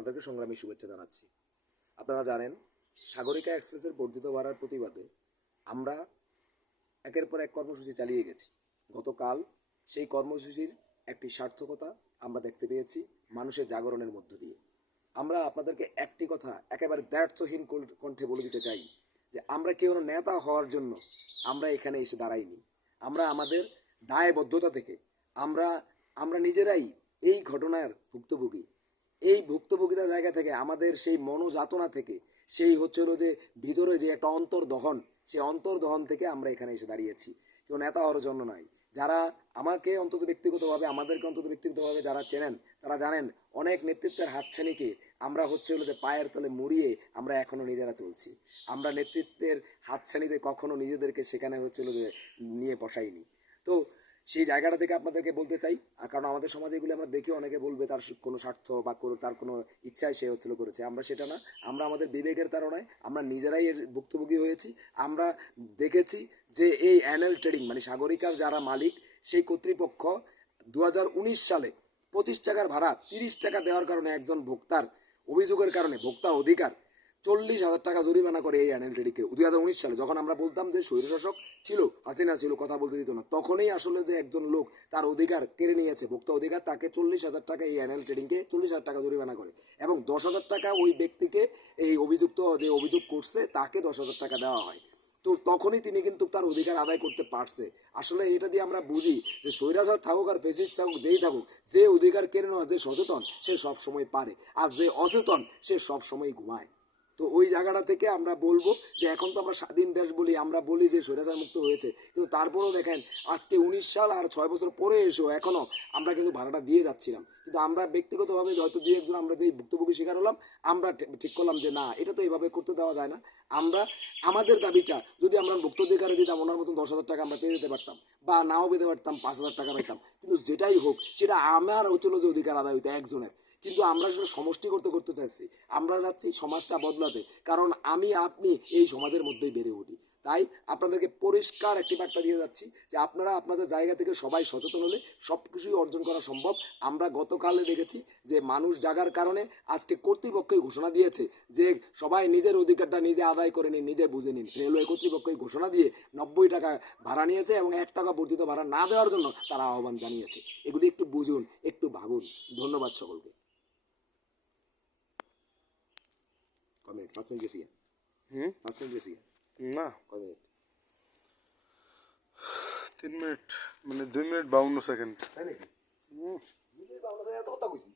আপনাদেরকে সংগ্রামী শুভেচ্ছা জানাচ্ছি। আপনারা জানেন, সাগরিকা এক্সপ্রেসের বর্ধিত ভাড়ার প্রতিবাদে আমরা একের পর এক কর্মসূচি চালিয়ে গেছি। গতকাল সেই কর্মসূচির একটি সার্থকতা আমরা দেখতে পেয়েছি মানুষের জাগরণের মধ্য দিয়ে। আমরা আপনাদেরকে একটি কথা একেবারে দ্ব্যর্থহীন কণ্ঠে বলে দিতে চাই যে আমরা কেউ নেতা হওয়ার জন্য আমরা এখানে এসে দাঁড়াইনি। আমরা আমাদের দায়বদ্ধতা থেকে আমরা আমরা নিজেরাই এই ঘটনার ভুক্তভোগী। এই ভুক্তভোগিতার জায়গা থেকে আমাদের সেই মনোযাতনা থেকে সেই হচ্ছে হলো যে ভিতরে যে একটা অন্তর্দহন, সেই অন্তর্দহন থেকে আমরা এখানে এসে দাঁড়িয়েছি। কেউ নেতা হওয়ার জন্য নয়। যারা আমাকে অন্তত ব্যক্তিগতভাবে, আমাদেরকে অন্তত ব্যক্তিগতভাবে যারা চেনেন তারা জানেন, অনেক নেতৃত্বের হাতছানিকে আমরা হচ্ছে হলো যে পায়ের তলে মুড়িয়ে আমরা এখনও নিজেরা চলছি। আমরা নেতৃত্বের হাতছানিতে কখনো নিজেদেরকে সেখানে হচ্ছে হলো যে নিয়ে বসাইনি। তো সেই জায়গাটা থেকে আপনাদেরকে বলতে চাই, কারণ আমাদের সমাজে এগুলো আমরা দেখি, অনেকে বলবে তার কোনো স্বার্থ বা তার কোনো ইচ্ছায় সে হচ্ছিল করেছে। আমরা সেটা না, আমরা আমাদের বিবেকের তাড়নায় আমরা নিজেরাই এর ভুক্তভোগী হয়েছি। আমরা দেখেছি যে এই অ্যানেল ট্রেডিং মানে সাগরিকার যারা মালিক, সেই কর্তৃপক্ষ 2019 সালে 25 টাকার ভাড়া 30 টাকা দেওয়ার কারণে একজন ভোক্তার অভিযোগের কারণে ভোক্তা অধিকার 40,000 টাকা জরিমানা করে এই অ্যানেল ট্রেডিংকে 2019 সালে। যখন আমরা বলতাম যে স্বৈরশাসক ছিল, হাসিনা ছিল, কথা বলতে দিত না, তখনই আসলে যে একজন লোক তার অধিকার কেড়ে নিয়েছে, ভোক্তা অধিকার, তাকে 40,000 টাকা এই অ্যানেল ট্রেডিংকে 40,000 টাকা জরিমানা করে এবং 10,000 টাকা ওই ব্যক্তিকে, এই অভিযুক্ত যে অভিযোগ করছে তাকে 10,000 টাকা দেওয়া হয়। তো তখনই তিনি কিন্তু তার অধিকার আদায় করতে পারছে। আসলে এটা দিয়ে আমরা বুঝি যে স্বৈরাচার থাকুক আর ফেসিস্ট থাকুক, যেই থাকুক, যে অধিকার কেড়ে নেওয়া, যে সচেতন সে সব সময় পারে, আর যে অচেতন সে সব সময় ঘুমায়। তো ওই জায়গাটা থেকে আমরা বলবো যে এখন তো আমরা স্বাধীন দেশ বলি, আমরা বলি যে স্বৈরাচার মুক্ত হয়েছে, কিন্তু তারপরেও দেখেন আজকে 19 সাল আর 6 বছর পরে এসেও এখনও আমরা কিন্তু ভাড়াটা দিয়ে যাচ্ছিলাম। কিন্তু আমরা ব্যক্তিগতভাবে হয়তো দুই একজন আমরা যেই ভুক্তভোগী শিকার হলাম, আমরা ঠিক করলাম যে না, এটা তো এইভাবে করতে দেওয়া যায় না। আমরা আমাদের দাবিটা যদি আমরা ভুক্তাধিকারে দিতাম, ওনার মতন 10,000 টাকা আমরা পেয়ে যেতে পারতাম, বা নাও পেতে পারতাম, 5,000 টাকা পেতাম, কিন্তু যেটাই হোক সেটা আমার হচ্ছিল যে অধিকার আদায় হইতো একজনের। কিন্তু আমরা সেটা সমষ্টি করতে চাইছি। আমরা যাচ্ছি সমাজটা বদলাতে, কারণ আমি আপনি এই সমাজের মধ্যেই বেড়ে উঠি। তাই আপনাদেরকে পরিষ্কার একটি বার্তা দিয়ে যাচ্ছি যে আপনারা আপনাদের জায়গা থেকে সবাই সচেতন হলে সব কিছুই অর্জন করা সম্ভব। আমরা গতকালে দেখেছি যে মানুষ জাগার কারণে আজকে কর্তৃপক্ষই ঘোষণা দিয়েছে যে সবাই নিজের অধিকারটা নিজে আদায় করে নিন, নিজে বুঝে নিন। রেলওয়ে কর্তৃপক্ষই ঘোষণা দিয়ে 90 টাকা ভাড়া নিয়েছে এবং 1 টাকা বর্ধিত ভাড়া না দেওয়ার জন্য তারা আহ্বান জানিয়েছে। এগুলি একটু বুঝুন, একটু ভাবুন। ধন্যবাদ সকলকে। কমেন্ট 5 মিনিট গেছি, 5 মিনিট গেছি না, কমেন্ট 3 মিনিট মানে 2 মিনিট 52 সেকেন্ড। তাই নাকি? এত কথা কইছি।